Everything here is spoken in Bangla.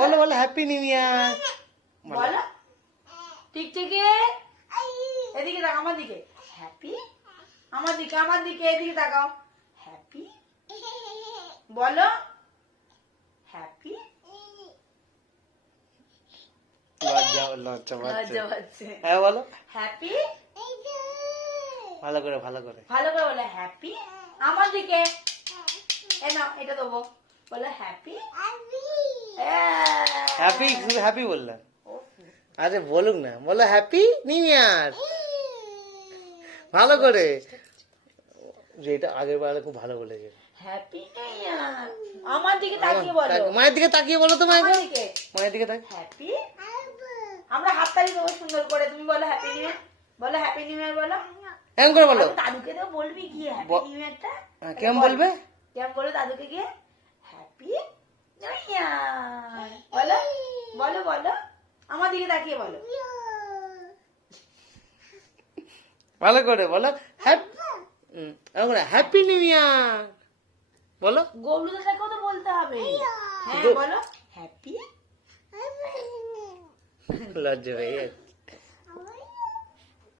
বলো বলো হ্যাপি নিউ ইয়ার বলো ঠিক ঠিক এদিকে তাকাও আমার দিকে হ্যাপি আমার দিকে এদিকে তাকাও হ্যাপি বলো হ্যাপি লজ্জা লজ্জা লজ্জা পাচ্ছে হ্যাঁ বলো হ্যাপি ভালো করে বলো হ্যাপি আমার দিকে এ নাও এটা দেবো বলো হ্যাপি হ্যাপি শুধু হ্যাপি বললাম আরে বলুক না বলো হ্যাপি নিউ ইয়ার ভালো করে যেটা আগের বার খুব ভালো বলেছে হ্যাপি নিউ ইয়ার আমার দিকে তাকিয়ে বলো মায়ের দিকে তাকিয়ে বলো তো আমার দিকে মায়ের দিকে তাকিয়ে হ্যাপি আমরা হাততালি দেবো সুন্দর করে তুমি বলো হ্যাপি নিউ ইয়ার বলো হ্যাপি নিউ ইয়ার বলো এমন করে বলো দাদুকে তো বলবি গিয়ে হ্যাপি নিউ ইয়ারটা কেমন বলবে কেমন বলো দাদুকে গিয়ে হ্যাপি নিউ ইয়ার বলো বলো বলো আমার দিকে তাকিয়ে বলো ভালো করে বলো হ্যাপি নিউ ইয়ার বলো গবলুদের সাথেও তো বলতে হবে হ্যাঁ বলো হ্যাপি লজ্জা হয়ে